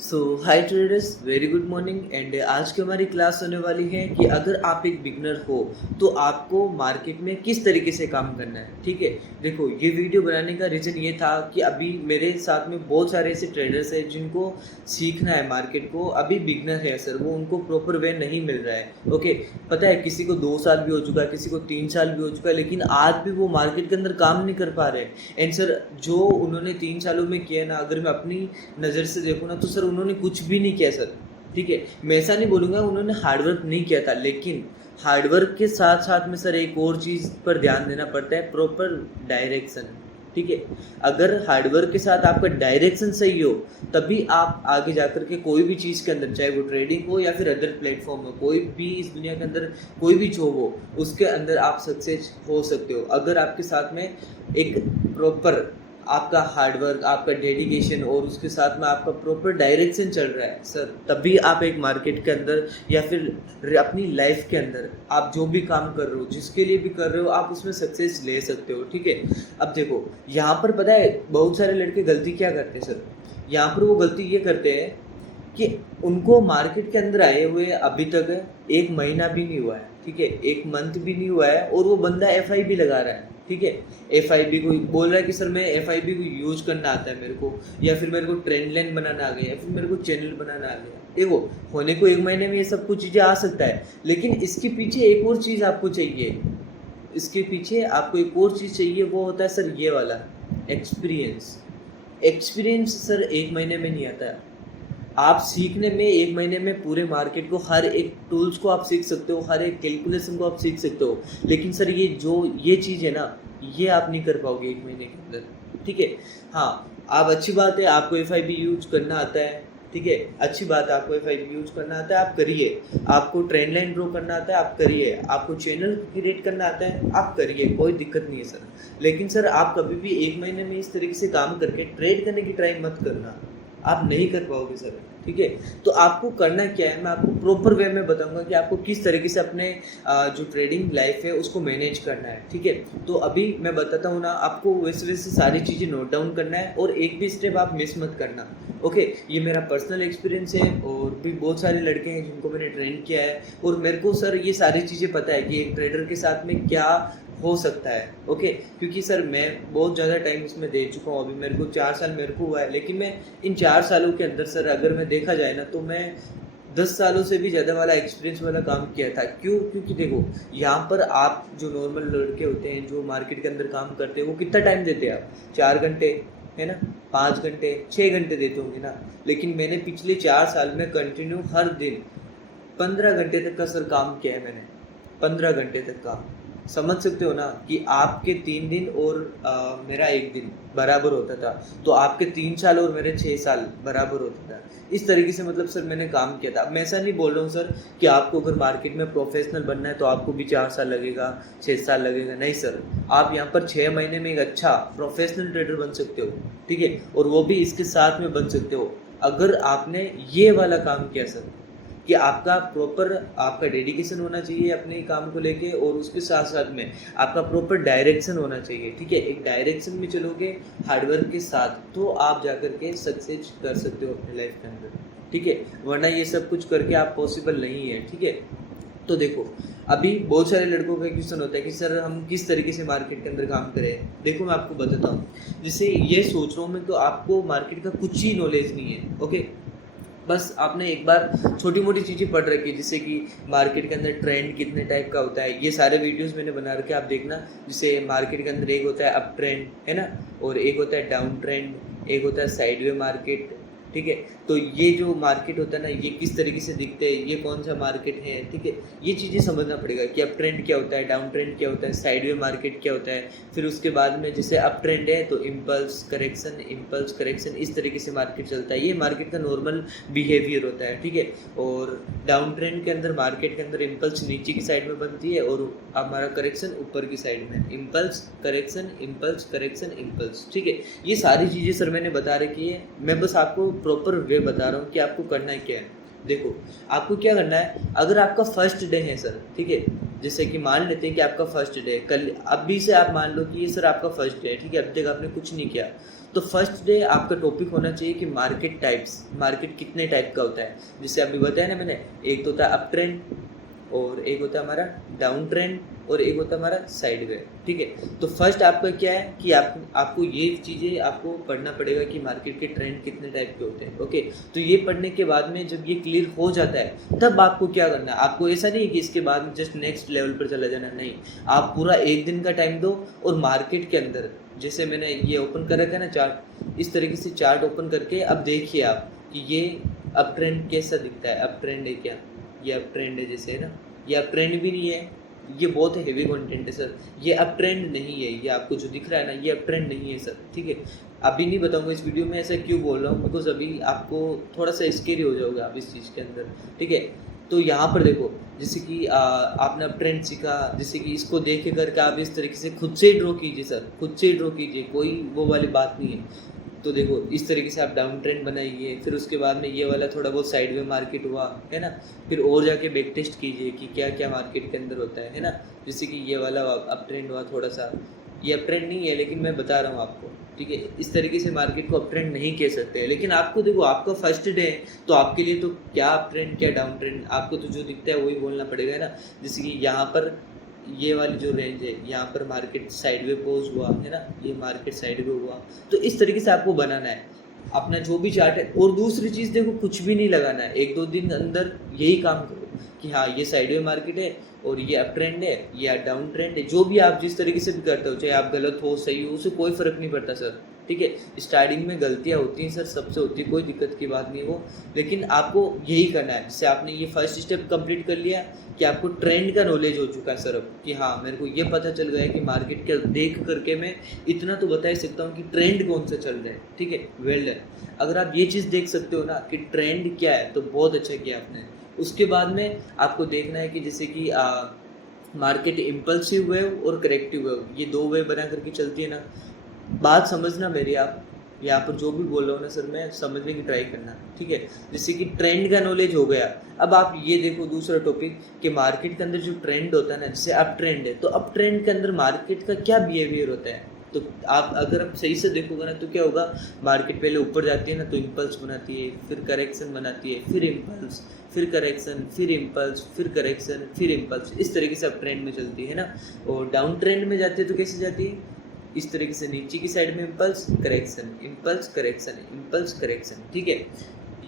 So hi traders, very good morning. And आज की हमारी क्लास होने वाली है कि अगर आप एक बिगनर हो तो आपको मार्केट में किस तरीके से काम करना है। ठीक है, देखो ये वीडियो बनाने का रीज़न ये था कि अभी मेरे साथ में बहुत सारे ऐसे ट्रेडर्स हैं जिनको सीखना है मार्केट को, अभी बिगनर है सर, वो उनको प्रॉपर वे नहीं मिल रहा है। ओके, पता है किसी को 2 साल भी हो चुका है, किसी को 3 साल भी हो चुका है, लेकिन आज भी वो मार्केट के अंदर काम नहीं कर पा रहे हैं। एंड सर जो उन्होंने 3 सालों में किया ना, अगर मैं अपनी नज़र से देखूँ ना तो सर उन्होंने कुछ भी नहीं किया सर। ठीक है, मैं ऐसा नहीं बोलूँगा उन्होंने हार्डवर्क नहीं किया था, लेकिन हार्डवर्क के साथ साथ में सर एक और चीज़ पर ध्यान देना पड़ता है, प्रॉपर डायरेक्शन। ठीक है, अगर हार्डवर्क के साथ आपका डायरेक्शन सही हो तभी आप आगे जाकर के कोई भी चीज़ के अंदर, चाहे वो ट्रेडिंग हो या फिर अदर प्लेटफॉर्म हो, कोई भी इस दुनिया के अंदर कोई भी जॉब हो उसके अंदर आप सक्सेस हो सकते हो। अगर आपके साथ में एक प्रॉपर आपका हार्डवर्क, आपका डेडिकेशन और उसके साथ में आपका प्रॉपर डायरेक्शन चल रहा है सर, तभी आप एक मार्केट के अंदर या फिर अपनी लाइफ के अंदर आप जो भी काम कर रहे हो, जिसके लिए भी कर रहे हो, आप उसमें सक्सेस ले सकते हो। ठीक है, अब देखो यहाँ पर पता है बहुत सारे लड़के गलती क्या करते हैं सर, यहाँ पर वो गलती ये करते हैं कि उनको मार्केट के अंदर आए हुए अभी तक 1 महीना भी नहीं हुआ है। ठीक है, 1 मंथ भी नहीं हुआ है और वो बंदा FIB लगा रहा है। ठीक है, FIB को बोल रहा है कि सर मैं FIB को यूज करना आता है मेरे को, या फिर मेरे को ट्रेंड लाइन बनाना आ गया, या फिर मेरे को चैनल बनाना आ गया। देखो होने को 1 महीने में ये सब कुछ चीज़ें आ सकता है, लेकिन इसके पीछे एक और चीज़ आपको चाहिए, इसके पीछे आपको एक और चीज़ चाहिए, वो होता है सर ये वाला एक्सपीरियंस। एक्सपीरियंस सर 1 महीने में नहीं आता है। आप सीखने में 1 महीने में पूरे मार्केट को, हर एक टूल्स को आप सीख सकते हो, हर एक कैलकुलेशन को आप सीख सकते हो, लेकिन सर ये चीज़ है ना, ये आप नहीं कर पाओगे 1 महीने के अंदर। ठीक है, हाँ आप, अच्छी बात है आपको FIB यूज करना आता है। ठीक है, अच्छी बात है आपको FIB यूज करना आता है, आप करिए। आपको ट्रेंड लाइन ड्रॉ करना आता है, आप करिए। आपको चैनल क्रिएट करना आता है, आप करिए, कोई दिक्कत नहीं है सर। लेकिन सर आप कभी भी 1 महीने में इस तरीके से काम करके ट्रेड करने की ट्राई मत करना, आप नहीं कर पाओगे सर। ठीक है, तो आपको करना क्या है, मैं आपको प्रॉपर वे में बताऊंगा कि आपको किस तरीके से अपने जो ट्रेडिंग लाइफ है उसको मैनेज करना है। ठीक है, तो अभी मैं बताता हूँ ना, आपको वैसे वैसे सारी चीज़ें नोट डाउन करना है और एक भी स्टेप आप मिस मत करना। ओके, ये मेरा पर्सनल एक्सपीरियंस है और भी बहुत सारे लड़के हैं जिनको मैंने ट्रेन किया है, और मेरे को सर ये सारी चीज़ें पता है कि एक ट्रेडर के साथ में क्या हो सकता है। ओके, क्योंकि सर मैं बहुत ज़्यादा टाइम इसमें दे चुका हूँ, अभी मेरे को 4 साल मेरे को हुआ है, लेकिन मैं इन 4 सालों के अंदर सर अगर मैं देखा जाए ना तो मैं 10 सालों से भी ज़्यादा वाला एक्सपीरियंस वाला काम किया था। क्यों? क्योंकि देखो यहाँ पर आप जो नॉर्मल लड़के होते हैं जो मार्केट के अंदर काम करते हैं वो कितना टाइम देते हैं आप? 4 घंटे है ना, 5 घंटे, 6 घंटे देते होंगे ना, लेकिन मैंने पिछले 4 साल में कंटिन्यू हर दिन 15 घंटे तक का सर काम किया है मैंने। 15 घंटे तक का, समझ सकते हो ना कि आपके 3 दिन और मेरा 1 दिन बराबर होता था, तो आपके 3 साल और मेरे 6 साल बराबर होता था। इस तरीके से मतलब सर मैंने काम किया था। मैं ऐसा नहीं बोल रहा हूँ सर कि आपको अगर मार्केट में प्रोफेशनल बनना है तो आपको भी 4 साल लगेगा, 6 साल लगेगा, नहीं सर। आप यहाँ पर 6 महीने में एक अच्छा प्रोफेशनल ट्रेडर बन सकते हो। ठीक है, और वो भी इसके साथ में बन सकते हो अगर आपने ये वाला काम किया सर, कि आपका प्रॉपर आपका डेडिकेशन होना चाहिए अपने काम को लेके, और उसके साथ साथ में आपका प्रॉपर डायरेक्शन होना चाहिए। ठीक है, एक डायरेक्शन में चलोगे हार्डवर्क के साथ तो आप जाकर के सक्सेस कर सकते हो अपने लाइफ के अंदर। ठीक है, वरना ये सब कुछ करके आप पॉसिबल नहीं है। ठीक है, तो देखो अभी बहुत सारे लड़कों का क्वेश्चन होता है कि सर हम किस तरीके से मार्केट के अंदर काम करें। देखो मैं आपको बताता हूँ, जैसे ये सोच रहा हूँ मैं, तो आपको मार्केट का कुछ ही नॉलेज नहीं है। ओके, बस आपने एक बार छोटी मोटी चीज़ें पढ़ रखी है, जैसे कि मार्केट के अंदर ट्रेंड कितने टाइप का होता है, ये सारे वीडियोस मैंने बना रखे, आप देखना। जैसे मार्केट के अंदर एक होता है अप ट्रेंड है ना, और एक होता है डाउन ट्रेंड, एक होता है साइडवे मार्केट। ठीक है, तो ये जो मार्केट होता है ना, ये किस तरीके से दिखते हैं, ये कौन सा मार्केट है। ठीक है, ये चीज़ें समझना पड़ेगा कि अप ट्रेंड क्या होता है, डाउन ट्रेंड क्या होता है, साइडवे मार्केट क्या होता है। फिर उसके बाद में जैसे अप ट्रेंड है तो इम्पल्स करेक्शन, इम्पल्स करेक्शन, इस तरीके से मार्केट चलता है, ये मार्केट का नॉर्मल बिहेवियर होता है। ठीक है, और डाउन ट्रेंड के अंदर मार्केट के अंदर इम्पल्स नीचे की साइड में बनती है और हमारा करेक्शन ऊपर की साइड में, impulse correction, impulse correction, impulse. ठीक है, ये सारी चीज़ें सर मैंने बता रखी है, मैं बस आपको प्रॉपर वे बता रहा हूँ कि आपको करना है क्या है। देखो आपको क्या करना है, अगर आपका फर्स्ट डे है सर, ठीक है, जैसे कि मान लेते हैं कि आपका फर्स्ट डे कल, अभी से आप मान लो कि ये सर आपका फर्स्ट डे है, ठीक है, अब तक आपने कुछ नहीं किया, तो फर्स्ट डे आपका टॉपिक होना चाहिए कि मार्केट टाइप्स, मार्केट कितने टाइप का होता है। जैसे अभी बताया ना मैंने, एक तो होता है अप ट्रेंड, और एक होता है हमारा डाउन ट्रेंड, और एक होता है हमारा साइड वे, ठीक है। तो फर्स्ट आपका क्या है कि आपको ये चीज़ें आपको पढ़ना पड़ेगा कि मार्केट के ट्रेंड कितने टाइप के होते हैं, ओके। तो ये पढ़ने के बाद में जब ये क्लियर हो जाता है, तब आपको क्या करना है, आपको ऐसा नहीं है कि इसके बाद जस्ट नेक्स्ट लेवल पर चला जाना, नहीं, आप पूरा एक दिन का टाइम दो, और मार्केट के अंदर जैसे मैंने ये ओपन कर रखा है ना चार्ट, इस तरीके से चार्ट ओपन करके अब देखिए आप कि ये अप ट्रेंड कैसा दिखता है, अप ट्रेंड है क्या, ये अप ट्रेंड है जैसे, है ना, ये अप ट्रेंड भी नहीं है, ये बहुत हेवी कंटेंट है सर, ये अप ट्रेंड नहीं है, ये आपको जो दिख रहा है ना, ये अप ट्रेंड नहीं है सर, ठीक है। अभी नहीं बताऊंगा इस वीडियो में ऐसा क्यों बोल रहा हूँ, बिकॉज अभी आपको थोड़ा सा स्केरी हो जाओगे आप इस चीज़ के अंदर, ठीक है। तो यहाँ पर देखो, जैसे कि आपने अप ट्रेंड सीखा, जैसे कि इसको देख के करके आप इस तरीके से खुद से ही ड्रॉ कीजिए सर, खुद से ही ड्रॉ कीजिए, कोई वो वाली बात नहीं है। तो देखो इस तरीके से आप डाउन ट्रेंड बनाइए, फिर उसके बाद में ये वाला थोड़ा बहुत साइड वे मार्केट हुआ, है ना, फिर और जाके बैक टेस्ट कीजिए कि क्या क्या मार्केट के अंदर होता है ना। जैसे कि ये वाला अप ट्रेंड हुआ थोड़ा सा, ये अप ट्रेंड नहीं है लेकिन मैं बता रहा हूँ आपको, ठीक है। इस तरीके से मार्केट को अप ट्रेंड नहीं कह सकते, लेकिन आपको देखो आपका फर्स्ट डे है, तो आपके लिए तो क्या अप ट्रेंड क्या डाउन ट्रेंड, आपको तो जो दिखता है वही बोलना पड़ेगा, है ना। जैसे कि यहाँ पर ये वाली जो रेंज है, यहाँ पर मार्केट साइडवे पोज हुआ, है ना, ये मार्केट साइडवे हुआ, तो इस तरीके से आपको बनाना है अपना जो भी चार्ट है। और दूसरी चीज़ देखो, कुछ भी नहीं लगाना है, एक दो दिन अंदर यही काम करो कि हाँ ये साइडवे मार्केट है, और ये अप ट्रेंड है, ये डाउन ट्रेंड है, जो भी आप जिस तरीके से भी करते हो, चाहे आप गलत हो सही हो, उससे कोई फ़र्क नहीं पड़ता सर, ठीक है। स्टार्टिंग में गलतियाँ होती हैं सर, सबसे होती है, कोई दिक्कत की बात नहीं वो, लेकिन आपको यही करना है। जैसे आपने ये फर्स्ट स्टेप कंप्लीट कर लिया कि आपको ट्रेंड का नॉलेज हो चुका है सर अब, कि हाँ मेरे को ये पता चल गया है कि मार्केट के देख करके मैं इतना तो बता ही सकता हूँ कि ट्रेंड कौन सा चल रहा है, ठीक है, वेल डन। अगर आप ये चीज़ देख सकते हो ना कि ट्रेंड क्या है, तो बहुत अच्छा किया आपने। उसके बाद में आपको देखना है कि जैसे कि मार्केट इम्पल्सिव वेव और करेक्टिव वेव, ये दो वेव बना करके चलती है ना। बात समझना मेरी, आप यहाँ पर जो भी बोल रहा हूँ ना सर, मैं समझने की ट्राई करना, ठीक है। जैसे कि ट्रेंड का नॉलेज हो गया, अब आप ये देखो दूसरा टॉपिक कि मार्केट के अंदर जो ट्रेंड होता है ना, जैसे अप ट्रेंड है, तो अप ट्रेंड के अंदर मार्केट का क्या बिहेवियर होता है, तो आप अगर आप सही से देखोगे ना, तो क्या होगा, मार्केट पहले ऊपर जाती है ना, तो इम्पल्स बनाती है, फिर करेक्शन बनाती है, फिर इम्पल्स, फिर करेक्शन, फिर इम्पल्स, फिर करेक्शन, फिर इम्पल्स, इस तरीके से अप ट्रेंड में चलती है ना। और डाउन ट्रेंड में जाती है तो कैसे जाती है, इस तरीके से नीचे की साइड में impulse correction, impulse correction, impulse correction, ठीक है।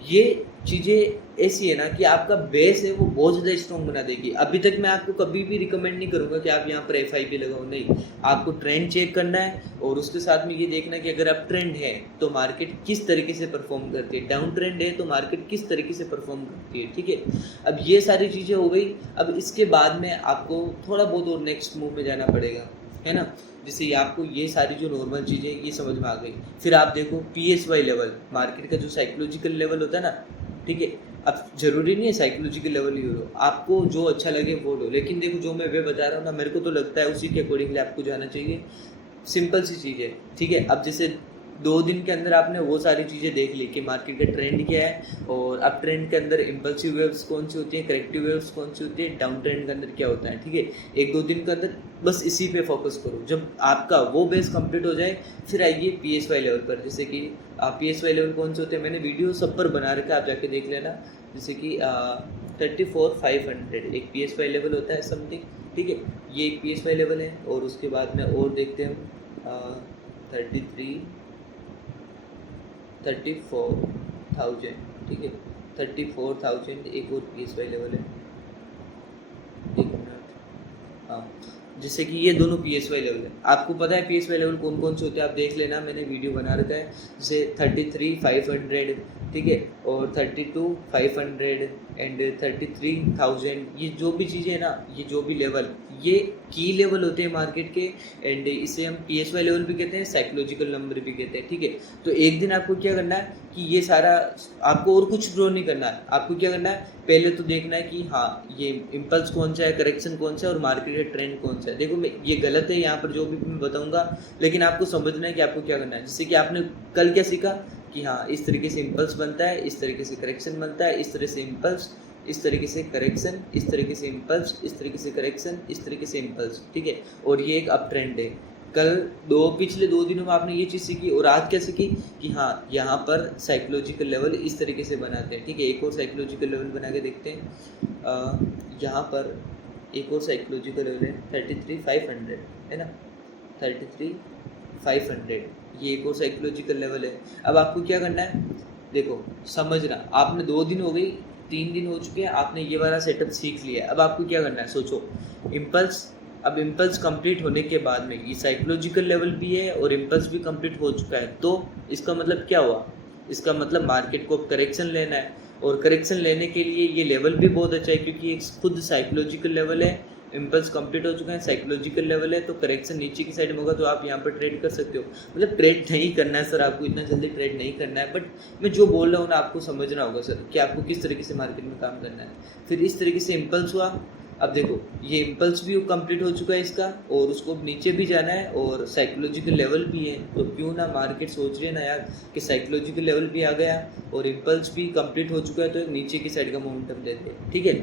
ये चीज़ें ऐसी है ना कि आपका बेस है वो बहुत ज़्यादा स्ट्रॉन्ग बना देगी। अभी तक मैं आपको कभी भी रिकमेंड नहीं करूँगा कि आप यहाँ पर FIP लगाओ, नहीं, आपको ट्रेंड चेक करना है, और उसके साथ में ये देखना है कि अगर आप ट्रेंड है तो मार्केट किस तरीके से परफॉर्म करती है, डाउन ट्रेंड है तो मार्केट किस तरीके से परफॉर्म करती है, ठीक है। अब ये सारी चीज़ें हो गई, अब इसके बाद में आपको थोड़ा बहुत और नेक्स्ट मूव में जाना पड़ेगा, है ना। जैसे ये आपको ये सारी जो नॉर्मल चीज़ें ये समझ में आ गई, फिर आप देखो PSY लेवल, मार्केट का जो साइकोलॉजिकल लेवल होता है ना, ठीक है। अब जरूरी नहीं है साइकोलॉजिकल लेवल ही हो, आपको जो अच्छा लगे वो लो, लेकिन देखो जो मैं वे बता रहा हूँ ना, मेरे को तो लगता है उसी के अकॉर्डिंगली आपको जाना चाहिए, सिंपल सी चीज़ है, ठीक है। अब जैसे 2 दिन के अंदर आपने वो सारी चीज़ें देख ली कि मार्केट का ट्रेंड क्या है, और अप ट्रेंड के अंदर इम्पल्सिव वेव्स कौन सी होती है, करेक्टिव वेव्स कौन सी होती है, डाउन ट्रेंड के अंदर क्या होता है, ठीक है। 1-2 दिन के अंदर बस इसी पे फोकस करो। जब आपका वो बेस कंप्लीट हो जाए, फिर आइए PSY लेवल पर। जैसे कि PSY लेवल कौन से होते हैं, मैंने वीडियो सब पर बना रखा है, आप जाके देख लेना। जैसे कि 34,500 एक PSY लेवल होता है समथिंग, ठीक है, ये एक PSY लेवल है। और उसके बाद में और देखते हैं 34,000, ठीक है, 34,000 एक और PSY लेवल है, एक मिनट, हाँ। जैसे कि ये दोनों PSY लेवल है, आपको पता है PSY लेवल कौन कौन से होते हैं, आप देख लेना, मैंने वीडियो बना रखा है। जैसे 33,500, ठीक है, और 32,500 एंड 33,000, ये जो भी चीज़ें हैं ना, ये जो भी लेवल, ये की लेवल होते हैं मार्केट के, एंड इसे हम PSY लेवल भी कहते हैं, साइकोलॉजिकल नंबर भी कहते हैं, ठीक है। तो एक दिन आपको क्या करना है कि ये सारा, आपको और कुछ ड्रॉ नहीं करना है, आपको क्या करना है, पहले तो देखना है कि हाँ ये इम्पल्स कौन सा है, करेक्शन कौन सा है, और मार्केट का ट्रेंड कौन सा है। देखो मैं ये गलत है यहाँ पर जो भी मैं बताऊँगा, लेकिन आपको समझना है कि आपको क्या करना है। जैसे कि आपने कल क्या सीखा कि हाँ इस तरीके से इम्पल्स बनता है, इस तरीके से करेक्शन बनता है, इस तरह से इम्पल्स, इस तरीके से करेक्शन, इस तरीके से इम्पल्स, इस तरीके से करेक्शन, इस तरीके से इम्पल्स, ठीक है। और ये एक अप ट्रेंड है। पिछले 2 दिनों में आपने ये चीज़ सीखी और आज क्या सीखी कि हाँ, यहाँ पर साइकोलॉजिकल लेवल इस तरीके से बनाते हैं, ठीक है। एक और साइकोलॉजिकल लेवल बना के देखते हैं। यहाँ पर एक और साइकोलॉजिकल लेवल है 33,500, है ना, 33,500, ये एक और साइकोलॉजिकल लेवल है। अब आपको क्या करना है, देखो समझना, आपने 2 दिन हो गई, 3 दिन हो चुके हैं, आपने ये वाला सेटअप सीख लिया है। अब आपको क्या करना है, सोचो इम्पल्स। अब इम्पल्स कंप्लीट होने के बाद में ये साइकोलॉजिकल लेवल भी है और इम्पल्स भी कंप्लीट हो चुका है, तो इसका मतलब क्या हुआ, इसका मतलब मार्केट को अब करेक्शन लेना है। और करेक्शन लेने के लिए ये लेवल भी बहुत अच्छा है, क्योंकि एक खुद साइकोलॉजिकल लेवल है, इम्पल्स कंप्लीट हो चुका है, साइकोलॉजिकल लेवल है, तो करेक्शन नीचे की साइड में होगा, तो आप यहाँ पर ट्रेड कर सकते हो। मतलब ट्रेड नहीं करना है सर, आपको इतना जल्दी ट्रेड नहीं करना है, बट मैं जो बोल रहा हूँ ना, आपको समझना होगा सर कि आपको किस तरीके से मार्केट में काम करना है। फिर इस तरीके से इम्पल्स हुआ। अब देखो ये इम्पल्स भी कंप्लीट हो चुका है इसका, और उसको नीचे भी जाना है और साइकोलॉजिकल लेवल भी है, तो क्यों ना मार्केट सोच रही है ना यार कि साइकोलॉजिकल लेवल भी आ गया और इम्पल्स भी कंप्लीट हो चुका है, तो नीचे की साइड का मोमेंटम देते हैं, ठीक है।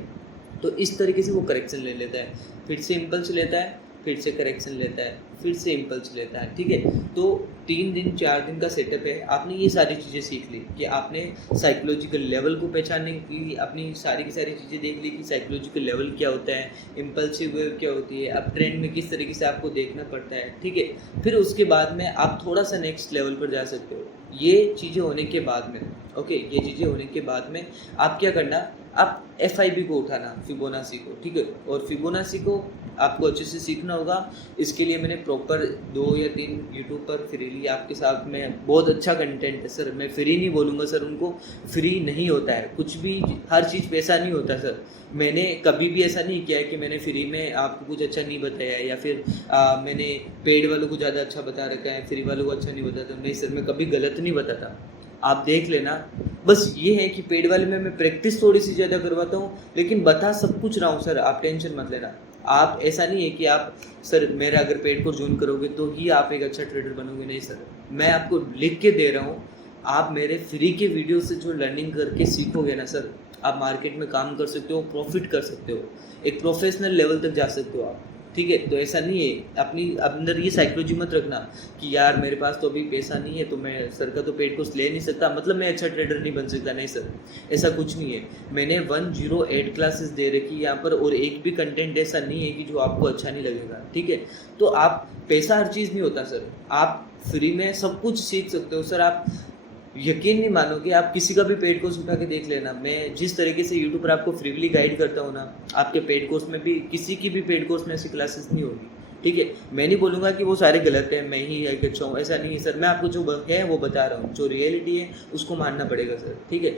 तो इस तरीके से वो करेक्शन ले लेता है, फिर से इम्पल्स लेता है, फिर से करेक्शन लेता है, फिर से इम्पल्स लेता है, ठीक है। तो 3 दिन 4 दिन का सेटअप है। आपने ये सारी चीज़ें सीख ली कि आपने साइकोलॉजिकल लेवल को पहचानने की, अपनी सारी की सारी चीज़ें देख ली कि साइकोलॉजिकल लेवल क्या होता है, इम्पल्सिव वेव क्या होती है, अब ट्रेंड में किस तरीके से आपको देखना पड़ता है, ठीक है। फिर उसके बाद में आप थोड़ा सा नेक्स्ट लेवल पर जा सकते हो। ये चीज़ें होने के बाद में, ओके, ये चीज़ें होने के बाद में आप क्या करना, आप FIB को उठाना, फिबोनाची को, ठीक है। और फिबोनाची को आपको अच्छे से सीखना होगा। इसके लिए मैंने प्रॉपर 2 या 3 यूट्यूब पर फ्रीली आपके साथ में बहुत अच्छा कंटेंट है सर। मैं फ्री नहीं बोलूँगा सर, उनको फ्री नहीं होता है कुछ भी, हर चीज़ पैसा नहीं होता सर। मैंने कभी भी ऐसा नहीं किया है कि मैंने फ्री में आपको कुछ अच्छा नहीं बताया, या फिर मैंने पेड वालों को ज़्यादा अच्छा बता रखा है, फ्री वालों को अच्छा नहीं बताता। नहीं सर, मैं कभी गलत नहीं बताता, आप देख लेना। बस ये है कि पेड वाले में मैं प्रैक्टिस थोड़ी सी ज़्यादा करवाता हूँ, लेकिन बता सब कुछ रहा हूँ सर, आप टेंशन मत लेना। आप ऐसा नहीं है कि आप सर मेरा अगर पेड कोर्स ज्वाइन करोगे तो ही आप एक अच्छा ट्रेडर बनोगे, नहीं सर। मैं आपको लिख के दे रहा हूँ, आप मेरे फ्री के वीडियो से जो लर्निंग करके सीखोगे ना सर, आप मार्केट में काम कर सकते हो, प्रॉफिट कर सकते हो, एक प्रोफेशनल लेवल तक जा सकते हो आप, ठीक है। तो ऐसा नहीं है, अपनी अंदर ये साइकोलॉजी मत रखना कि यार मेरे पास तो अभी पैसा नहीं है, तो मैं सर का तो पेड कोर्स ले नहीं सकता, मतलब मैं अच्छा ट्रेडर नहीं बन सकता। नहीं सर, ऐसा कुछ नहीं है। मैंने 108 क्लासेस दे रखी यहाँ पर, और एक भी कंटेंट ऐसा नहीं है कि जो आपको अच्छा नहीं लगेगा, ठीक है। तो आप, पैसा हर चीज़ नहीं होता सर, आप फ्री में सब कुछ सीख सकते हो सर। आप यकीन नहीं मानोगे, आप किसी का भी पेड कोर्स उठा के देख लेना। मैं जिस तरीके से यूट्यूब पर आपको फ्रीली गाइड करता हूँ ना, आपके पेड कोर्स में भी, किसी की भी पेड कोर्स में ऐसी क्लासेस नहीं होगी, ठीक है। मैं नहीं बोलूँगा कि वो सारे गलत हैं, मैं ही एक अच्छा हूँ, ऐसा नहीं है सर। मैं आपको जो है वो बता रहा हूँ, जो रियलिटी है उसको मानना पड़ेगा सर, ठीक है।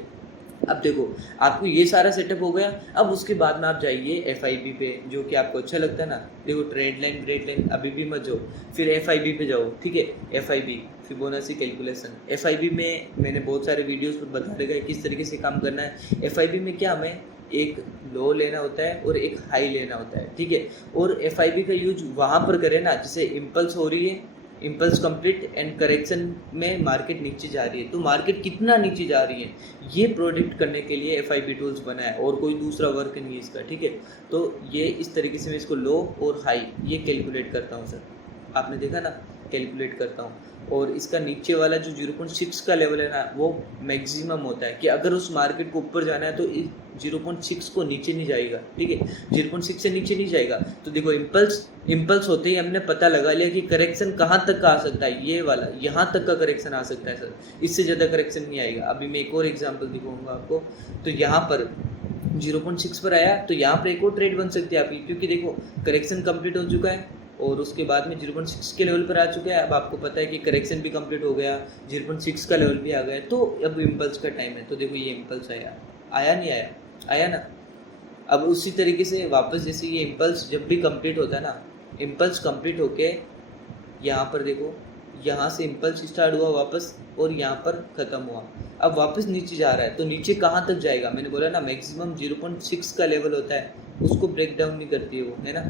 अब देखो आपको ये सारा सेटअप हो गया। अब उसके बाद में आप जाइए FIB पे, जो कि आपको अच्छा लगता है ना। देखो ट्रेंड लाइन अभी भी मत जाओ, फिर FIB पे जाओ, ठीक है। FIB, Fibonacci calculation. FIB में मैंने बहुत सारे वीडियोस पर बता रखा है किस तरीके से काम करना है। FIB में क्या, हमें एक लो लेना होता है और एक हाई लेना होता है, ठीक है। और FIB का यूज वहाँ पर करें ना, जैसे इम्पल्स हो रही है, इम्पल्स कंप्लीट एंड करेक्शन में मार्केट नीचे जा रही है, तो मार्केट कितना नीचे जा रही है ये प्रोडिक्ट करने के लिए FIB टूल्स बना है, और कोई दूसरा वर्क नहीं है इसका, ठीक है। तो ये इस तरीके से मैं इसको लो और हाई ये कैलकुलेट करता हूँ सर, आपने देखा ना, कैलकुलेट करता हूँ। और इसका नीचे वाला जो 0.6 का लेवल है ना, वो मैक्सिमम होता है कि अगर उस मार्केट को ऊपर जाना है तो 0.6 को नीचे नहीं जाएगा, ठीक है। 0.6 से नीचे नहीं जाएगा। तो देखो इम्पल्स होते ही हमने पता लगा लिया कि करेक्शन कहाँ तक का आ सकता है, ये वाला यहाँ तक का करेक्शन आ सकता है सर, इससे ज़्यादा करेक्शन नहीं आएगा। अभी मैं एक और एग्जाम्पल दिखाऊंगा आपको। तो यहाँ पर 0.6 पर आया, तो यहाँ पर एक और ट्रेड बन सकती है आपकी, क्योंकि देखो करेक्शन कंप्लीट हो चुका है और उसके बाद में 0.6 के लेवल पर आ चुका है। अब आपको पता है कि करेक्शन भी कंप्लीट हो गया, 0.6 का लेवल भी आ गया, तो अब इम्पल्स का टाइम है। तो देखो ये इम्पल्स आया नहीं आया, आया ना। अब उसी तरीके से वापस जैसे ये इम्पल्स जब भी कंप्लीट होता है ना, इम्पल्स कंप्लीट होके यहाँ पर देखो, यहाँ से इम्पल्स स्टार्ट हुआ वापस और यहाँ पर ख़त्म हुआ, अब वापस नीचे जा रहा है। तो नीचे कहाँ तक जाएगा, मैंने बोला ना मैक्सिमम 0.6 का लेवल होता है, उसको ब्रेक डाउन नहीं करती है वो, है ना।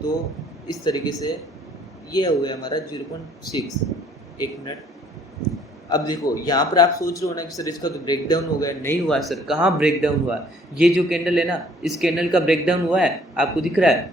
तो इस तरीके से ये हो गया हमारा 0.6। एक मिनट, अब देखो यहाँ पर आप सोच रहे हो ना कि सर इसका तो ब्रेक डाउन हो गया, नहीं हुआ सर, कहाँ ब्रेक डाउन हुआ है? ये जो कैंडल है ना, इस कैंडल का ब्रेक डाउन हुआ है, आपको दिख रहा है?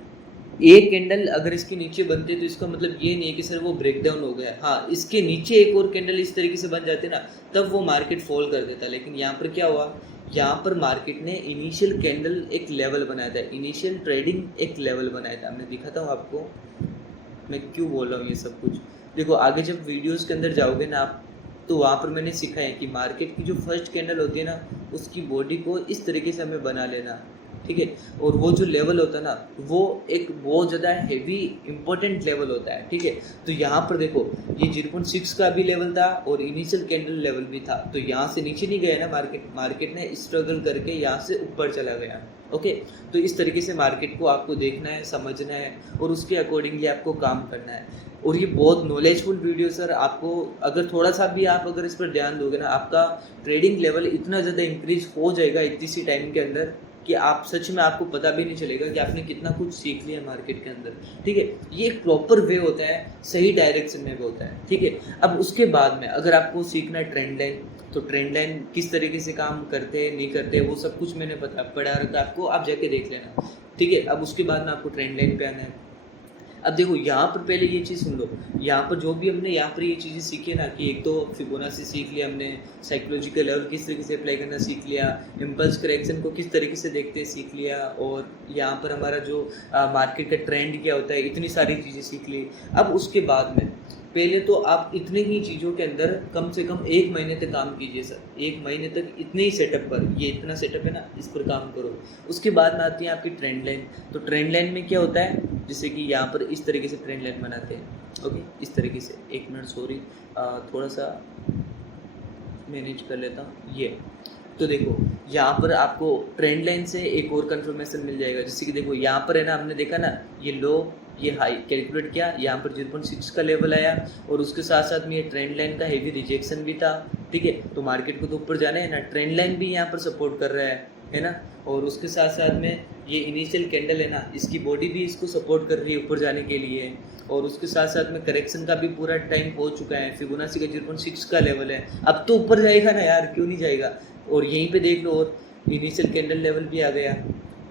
एक कैंडल अगर इसके नीचे बनते तो इसका मतलब ये नहीं है कि सर वो ब्रेक डाउन हो गया। हाँ, इसके नीचे एक और कैंडल इस तरीके से बन जाते ना, तब वो मार्केट फॉल कर देता। लेकिन यहाँ पर क्या हुआ, यहाँ पर मार्केट ने इनिशियल कैंडल एक लेवल बनाया था, इनिशियल ट्रेडिंग एक लेवल बनाया था। मैं दिखाता हूँ आपको मैं क्यों बोल रहा हूँ ये सब कुछ। देखो आगे जब वीडियोस के अंदर जाओगे ना आप, तो वहाँ पर मैंने सीखा है कि मार्केट की जो फर्स्ट कैंडल होती है ना, उसकी बॉडी को इस तरीके से हमें बना लेना, ठीक है। और वो जो लेवल होता है ना, वो एक बहुत ज़्यादा हैवी इंपॉर्टेंट लेवल होता है, ठीक है। तो यहाँ पर देखो ये 0.6 का भी लेवल था और इनिशियल कैंडल लेवल भी था। तो यहाँ से नीचे नहीं गया ना मार्केट ने स्ट्रगल करके यहाँ से ऊपर चला गया। ओके, तो इस तरीके से मार्केट को आपको देखना है, समझना है और उसके अकॉर्डिंगली आपको काम करना है। और ये बहुत नॉलेजफुल वीडियो सर, आपको अगर थोड़ा सा भी आप अगर इस पर ध्यान दोगे ना, आपका ट्रेडिंग लेवल इतना ज़्यादा इंक्रीज हो जाएगा इतनी सी टाइम के अंदर कि आप सच में आपको पता भी नहीं चलेगा कि आपने कितना कुछ सीख लिया मार्केट के अंदर, ठीक है। ये एक प्रॉपर वे होता है, सही डायरेक्शन में भी होता है, ठीक है। अब उसके बाद में अगर आपको सीखना है ट्रेंड लाइन, तो ट्रेंड लाइन किस तरीके से काम करते हैं नहीं करते, वो सब कुछ मैंने पढ़ा रखा आपको, आप जाके देख लेना, ठीक है। अब उसके बाद में आपको ट्रेंड लाइन पे आना है। अब देखो यहाँ पर पहले ये चीज़ सुन लो, यहाँ पर जो भी हमने यहाँ पर ये चीज़ें सीखी है ना, कि एक तो फिबोनाची सीख लिया हमने, साइकोलॉजिकल लेवल किस तरीके से अप्लाई करना सीख लिया, इम्पल्स करेक्शन को किस तरीके से देखते हैं सीख लिया, और यहाँ पर हमारा जो मार्केट का ट्रेंड क्या होता है, इतनी सारी चीज़ें सीख ली। अब उसके बाद में पहले तो आप इतने ही चीज़ों के अंदर कम से कम 1 महीने तक काम कीजिए सर। 1 महीने तक इतने ही सेटअप पर, ये इतना सेटअप है ना, इस पर काम करो। उसके बाद में आती है आपकी ट्रेंड लाइन। तो ट्रेंड लाइन में क्या होता है, जैसे कि यहाँ पर इस तरीके से ट्रेंड लाइन बनाते हैं। ओके, इस तरीके से, एक मिनट सॉरी, थोड़ा सा मैनेज कर लेता हूँ ये। तो देखो यहाँ पर आपको ट्रेंड लाइन से एक और कंफर्मेशन मिल जाएगा, जैसे कि देखो यहाँ पर है ना, हमने देखा ना ये लो ये हाई कैलकुलेट किया, यहाँ पर 0.6 का लेवल आया और उसके साथ साथ में ये ट्रेंड लाइन का हेवी रिजेक्शन भी था, ठीक है। तो मार्केट को तो ऊपर जाना है ना, ट्रेंड लाइन भी यहाँ पर सपोर्ट कर रहा है ना। और उसके साथ साथ में ये इनिशियल कैंडल है ना, इसकी बॉडी भी इसको सपोर्ट कर रही है ऊपर जाने के लिए। और उसके साथ साथ में करेक्शन का भी पूरा टाइम हो चुका है, फिबोनाची का 0.6 का लेवल है, अब तो ऊपर जाएगा ना यार, क्यों नहीं जाएगा। और यहीं पे देख लो, और इनिशियल कैंडल लेवल भी आ गया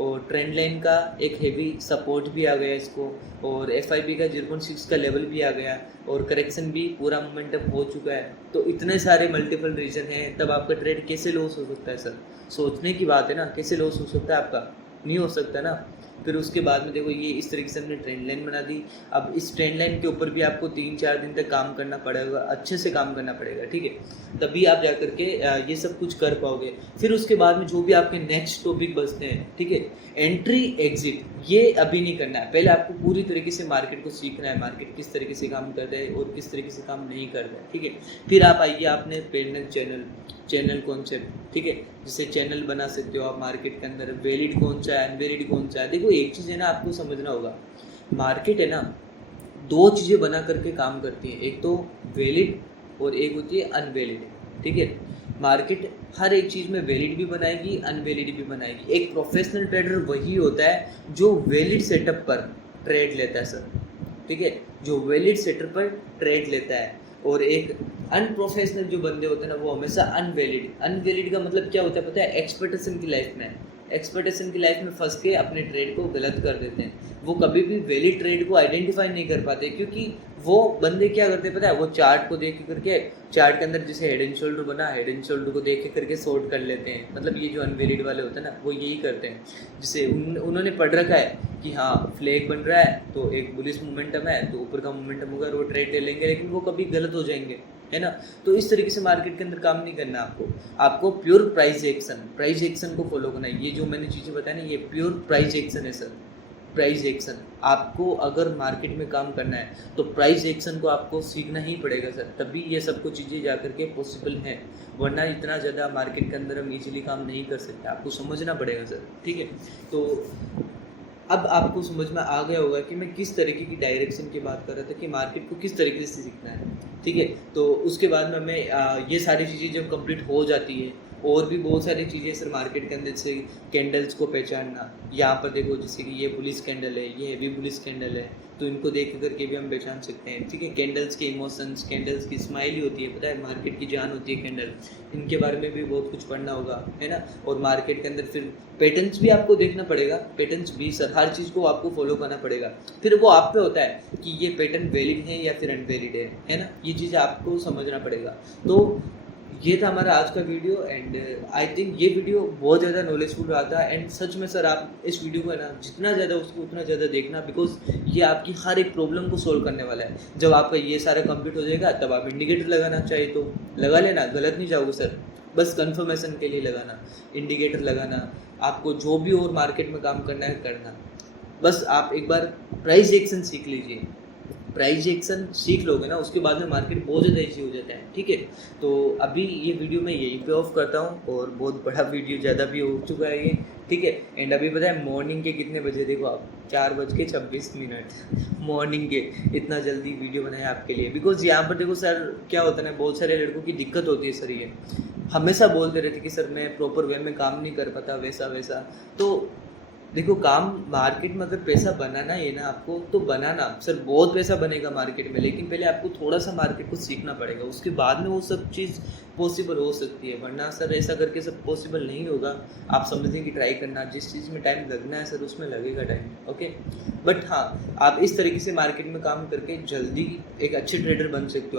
और ट्रेंड लाइन का एक हेवी सपोर्ट भी आ गया इसको, और FIB का 0.6 का लेवल भी आ गया और करेक्शन भी पूरा मोमेंटम हो चुका है। तो इतने सारे मल्टीपल रीजन हैं, तब आपका ट्रेड कैसे लॉस हो सकता है सर? सोचने की बात है ना, कैसे लॉस हो सकता है आपका? नहीं हो सकता ना। फिर उसके बाद में देखो ये इस तरीके से हमने ट्रेंड लाइन बना दी। अब इस ट्रेंड लाइन के ऊपर भी आपको 3-4 दिन तक काम करना पड़ेगा, अच्छे से काम करना पड़ेगा, ठीक है। तभी आप जा करके ये सब कुछ कर पाओगे। फिर उसके बाद में जो भी आपके नेक्स्ट टॉपिक बचते हैं, ठीक है, एंट्री एग्जिट, ये अभी नहीं करना है। पहले आपको पूरी तरीके से मार्केट को सीखना है, मार्केट किस तरीके से काम करता है और किस तरीके से काम नहीं करता है, ठीक है। फिर आप आइए आपने पैरेलल चैनल कॉन्सेप्ट, ठीक है, जिससे चैनल बना सकते हो आप मार्केट के अंदर, वैलिड कौन सा है, अनवैलिड कौन सा है। देखो एक चीज़ है ना, आपको समझना होगा, मार्केट है ना 2 चीज़ें बना करके काम करती है, एक तो वैलिड और एक होती है अनवैलिड, ठीक है। मार्केट हर एक चीज़ में वैलिड भी बनाएगी, अनवैलिड भी बनाएगी। एक प्रोफेशनल ट्रेडर वही होता है जो वैलिड सेटअप पर ट्रेड लेता है सर, ठीक है, जो वैलिड सेटअप पर ट्रेड लेता है। और एक अनप्रोफेशनल जो बंदे होते हैं ना, वो हमेशा अनवैलिड का मतलब क्या होता है पता है? एक्सपेक्टेशन की लाइफ में फंस के अपने ट्रेड को गलत कर देते हैं। वो कभी भी वैलिड ट्रेड को आइडेंटिफाई नहीं कर पाते, क्योंकि वो बंदे क्या करते हैं पता है? वो चार्ट को देख करके, चार्ट के अंदर जैसे हेड एंड शोल्डर बना, हेड एंड शोल्डर को देख करके शॉर्ट कर लेते हैं। मतलब ये जो अनवैलिड वाले होते हैं ना, वो यही करते हैं। जिसे उन्होंने पढ़ रखा है कि हाँ फ्लैग बन रहा है तो एक बुलिश मोमेंटम है, तो ऊपर का मोमेंटम होगा, वो ट्रेड ले लेंगे, लेकिन वो कभी गलत हो जाएंगे, है ना। तो इस तरीके से मार्केट के अंदर काम नहीं करना आपको प्योर प्राइस एक्शन को फॉलो करना है। ये जो मैंने चीज़ें बताई ना, ये प्योर प्राइस एक्शन है सर, प्राइस एक्शन। आपको अगर मार्केट में काम करना है तो प्राइस एक्शन को आपको सीखना ही पड़ेगा सर, तभी ये सब कुछ चीज़ें जा करके पॉसिबल हैं, वरना इतना ज़्यादा मार्केट के अंदर हम इजीली काम नहीं कर सकते, आपको समझना पड़ेगा सर, ठीक है। तो अब आपको समझ में आ गया होगा कि मैं किस तरीके की डायरेक्शन की बात कर रहा था, कि मार्केट को किस तरीके से सीखना है, ठीक है। तो उसके बाद में हमें ये सारी चीज़ें जब कंप्लीट हो जाती है, और भी बहुत सारी चीज़ें सर मार्केट के अंदर, जैसे कैंडल्स को पहचानना। यहाँ पर देखो जैसे कि ये बुलिश कैंडल है, ये हैवी बुलिश कैंडल है, तो इनको देख करके भी हम पहचान सकते हैं, ठीक है। कैंडल्स के इमोशंस, कैंडल्स की स्माइल ही होती है, पता है मार्केट की जान होती है कैंडल। इनके बारे में भी बहुत कुछ पढ़ना होगा, है ना। और मार्केट के अंदर फिर पैटर्न्स भी आपको देखना पड़ेगा, पैटर्न्स भी सर, हर चीज़ को आपको फॉलो करना पड़ेगा। फिर वो आप पे होता है कि ये पैटर्न वैलिड है या फिर अनवैलिड है ना। ये चीज़ आपको समझना पड़ेगा। तो ये था हमारा आज का वीडियो, एंड आई थिंक ये वीडियो बहुत ज़्यादा नॉलेजफुल रहा था। एंड सच में सर आप इस वीडियो को है ना जितना ज़्यादा उसको उतना ज़्यादा देखना, बिकॉज ये आपकी हर एक प्रॉब्लम को सोल्व करने वाला है। जब आपका ये सारा कंप्लीट हो जाएगा तब आप इंडिकेटर लगाना चाहिए तो लगा लेना, गलत नहीं जाओगे सर। बस कंफर्मेशन के लिए लगाना, इंडिकेटर लगाना, आपको जो भी और मार्केट में काम करना है करना। बस आप एक बार प्राइस एक्शन सीख लीजिए, प्राइस एक्शन सीख लोगे ना उसके बाद में मार्केट बहुत ज़्यादा ईजी हो जाता है, ठीक है। तो अभी ये वीडियो मैं यहीं पे ऑफ करता हूँ, और बहुत बड़ा वीडियो ज़्यादा भी हो चुका है ये, ठीक है। एंड अभी पता है मॉर्निंग के कितने बजे, देखो आप 4:26 मॉर्निंग के, इतना जल्दी वीडियो बनाया आपके लिए। बिकॉज यहाँ पर देखो सर क्या होता है ना, बहुत सारे लड़कों की दिक्कत होती है सर, ये हमेशा बोलते रहते कि सर मैं प्रॉपर वे में काम नहीं कर पाता, वैसा वैसा। तो देखो काम मार्केट में अगर पैसा बनाना है ना आपको, तो बनाना सर बहुत पैसा बनेगा मार्केट में, लेकिन पहले आपको थोड़ा सा मार्केट को सीखना पड़ेगा, उसके बाद में वो सब चीज़ पॉसिबल हो सकती है। वरना सर ऐसा करके सब पॉसिबल नहीं होगा। आप समझें कि ट्राई करना, जिस चीज़ में टाइम लगना है सर उसमें लगेगा टाइम, ओके। बट हाँ, आप इस तरीके से मार्केट में काम करके जल्दी एक अच्छे ट्रेडर बन सकते हो।